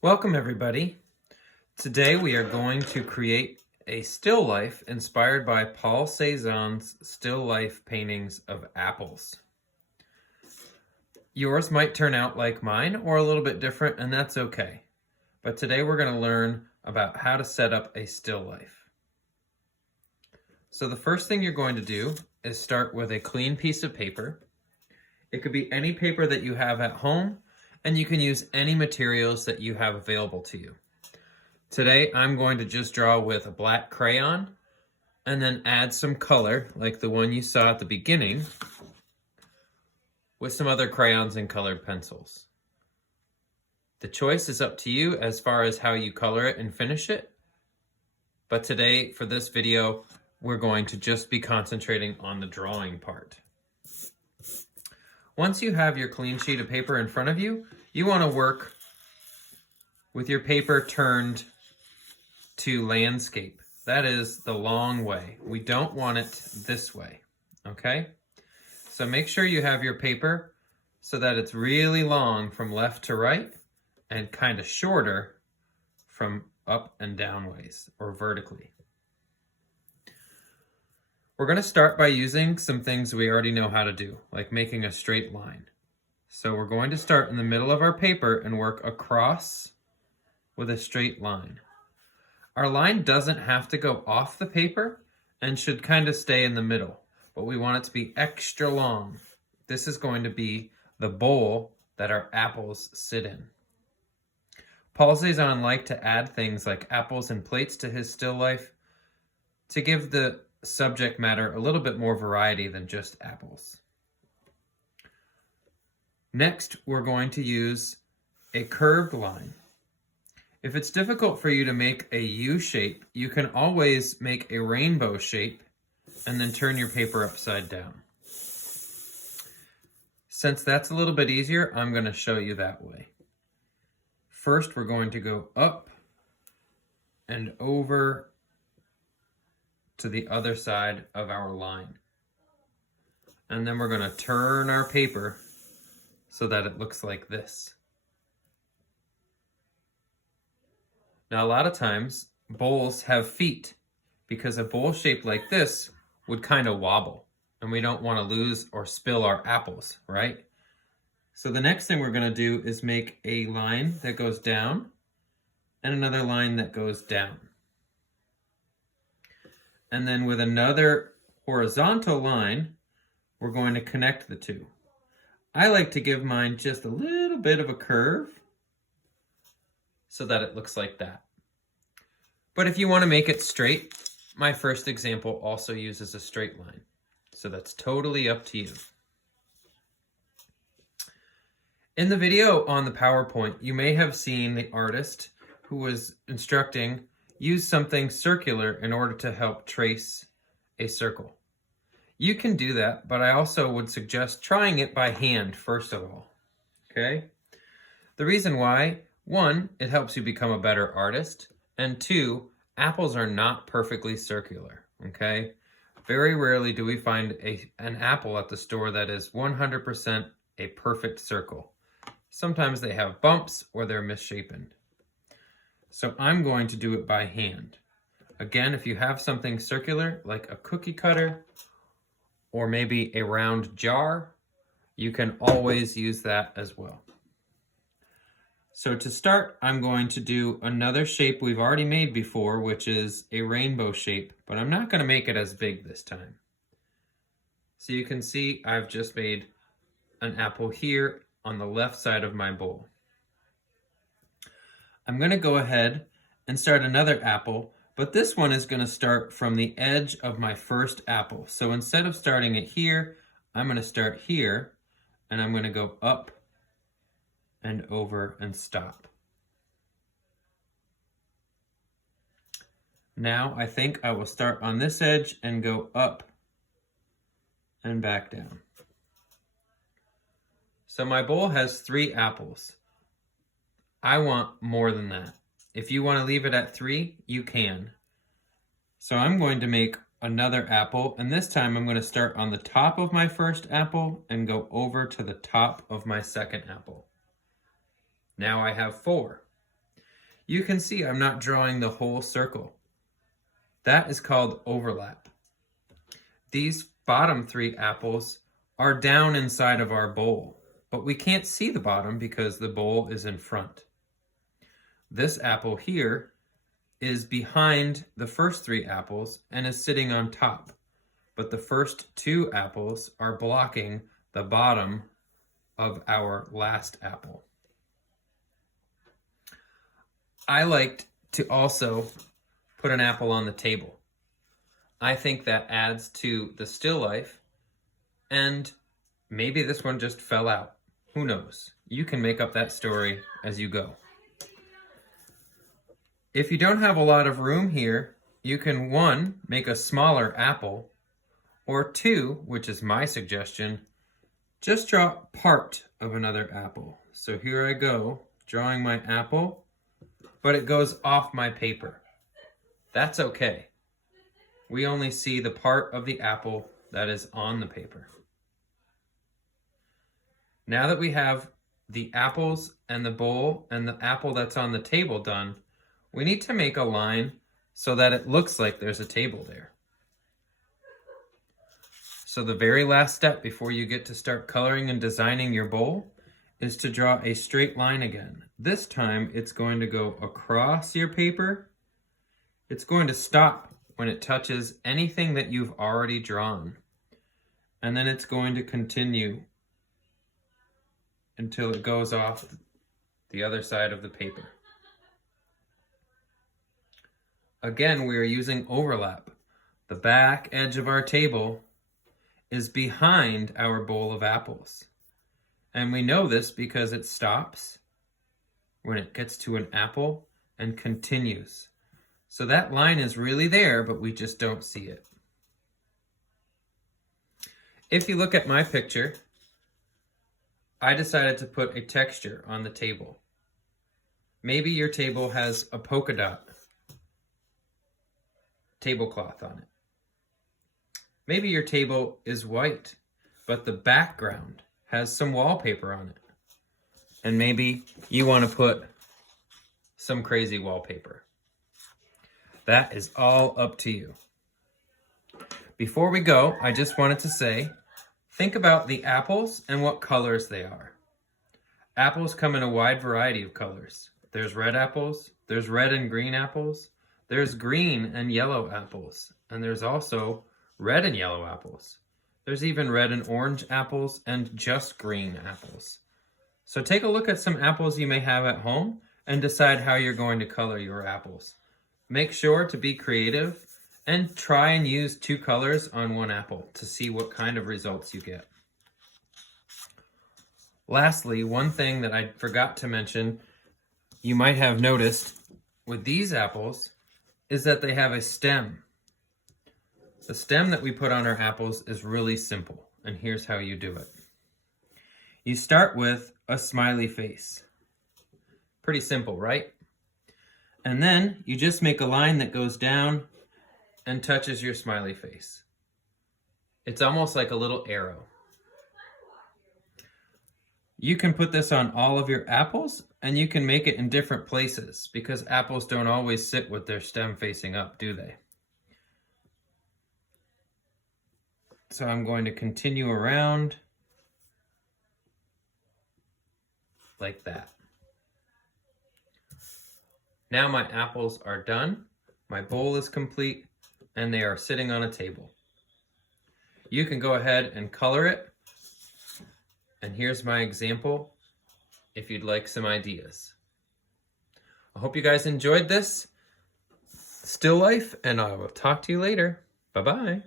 Welcome everybody. Today we are going to create a still life inspired by Paul Cezanne's still life paintings of apples. Yours might turn out like mine or a little bit different, and that's okay. But today we're going to learn about how to set up a still life. So the first thing you're going to do is start with a clean piece of paper. It could be any paper that you have at home, and you can use any materials that you have available to you. Today, I'm going to just draw with a black crayon and then add some color like the one you saw at the beginning with some other crayons and colored pencils. The choice is up to you as far as how you color it and finish it. But today, for this video, we're going to just be concentrating on the drawing part. Once you have your clean sheet of paper in front of you, you want to work with your paper turned to landscape. That is the long way. We don't want it this way, okay? So make sure you have your paper so that it's really long from left to right and kind of shorter from up and down ways or vertically. We're going to start by using some things we already know how to do, like making a straight line. So we're going to start in the middle of our paper and work across with a straight line. Our line doesn't have to go off the paper and should kind of stay in the middle, but we want it to be extra long. This is going to be the bowl that our apples sit in. Paul Cezanne liked to add things like apples and plates to his still life to give the subject matter a little bit more variety than just apples. Next, we're going to use a curved line. If it's difficult for you to make a U shape, you can always make a rainbow shape and then turn your paper upside down. Since that's a little bit easier, I'm going to show you that way. First, we're going to go up and over to the other side of our line. And then we're going to turn our paper so that it looks like this. Now, a lot of times, bowls have feet because a bowl shaped like this would kind of wobble, and we don't want to lose or spill our apples, right? So the next thing we're going to do is make a line that goes down and another line that goes down. And then with another horizontal line, we're going to connect the two. I like to give mine just a little bit of a curve so that it looks like that. But if you want to make it straight, my first example also uses a straight line. So that's totally up to you. In the video on the PowerPoint, you may have seen the artist who was instructing use something circular in order to help trace a circle. You can do that, but I also would suggest trying it by hand first of all, okay? The reason why, one, it helps you become a better artist, and two, apples are not perfectly circular, okay? Very rarely do we find an apple at the store that is 100% a perfect circle. Sometimes they have bumps or they're misshapen. So I'm going to do it by hand. Again, if you have something circular, like a cookie cutter, or maybe a round jar, you can always use that as well. So to start, I'm going to do another shape we've already made before, which is a rainbow shape, but I'm not going to make it as big this time. So you can see I've just made an apple here on the left side of my bowl. I'm going to go ahead and start another apple, but this one is going to start from the edge of my first apple. So instead of starting it here, I'm going to start here, and I'm going to go up and over and stop. Now I think I will start on this edge and go up and back down. So my bowl has 3 apples. I want more than that. If you want to leave it at 3, you can. So I'm going to make another apple, and this time I'm going to start on the top of my first apple and go over to the top of my second apple. Now I have 4. you can see I'm not drawing the whole circle. That is called overlap. These bottom 3 apples are down inside of our bowl, but we can't see the bottom because the bowl is in front. This apple here is behind the first 3 apples and is sitting on top, but the first 2 apples are blocking the bottom of our last apple. I liked to also put an apple on the table. I think that adds to the still life, and maybe this one just fell out. Who knows? You can make up that story as you go. If you don't have a lot of room here, you can 1, make a smaller apple, or 2, which is my suggestion, just draw part of another apple. So here I go, drawing my apple, but it goes off my paper. That's okay. We only see the part of the apple that is on the paper. Now that we have the apples and the bowl and the apple that's on the table done, we need to make a line so that it looks like there's a table there. So the very last step before you get to start coloring and designing your bowl is to draw a straight line again. This time it's going to go across your paper. It's going to stop when it touches anything that you've already drawn. And then it's going to continue until it goes off the other side of the paper. Again, we are using overlap. The back edge of our table is behind our bowl of apples. And we know this because it stops when it gets to an apple and continues. So that line is really there, but we just don't see it. If you look at my picture, I decided to put a texture on the table. Maybe your table has a polka dot tablecloth on it. Maybe your table is white, but the background has some wallpaper on it. And maybe you want to put some crazy wallpaper. That is all up to you. Before we go, I just wanted to say, think about the apples and what colors they are. Apples come in a wide variety of colors. There's red apples, there's red and green apples, there's green and yellow apples, and there's also red and yellow apples. There's even red and orange apples and just green apples. So take a look at some apples you may have at home and decide how you're going to color your apples. Make sure to be creative and try and use 2 colors on 1 apple to see what kind of results you get. Lastly, one thing that I forgot to mention, you might have noticed with these apples, is that they have a stem. The stem that we put on our apples is really simple, and here's how you do it. You start with a smiley face. Pretty simple, right? And then you just make a line that goes down and touches your smiley face. It's almost like a little arrow. You can put this on all of your apples, and you can make it in different places because apples don't always sit with their stem facing up, do they? So I'm going to continue around like that. Now my apples are done, my bowl is complete, and they are sitting on a table. You can go ahead and color it, and here's my example if you'd like some ideas. I hope you guys enjoyed this still life, and I will talk to you later. Bye-bye.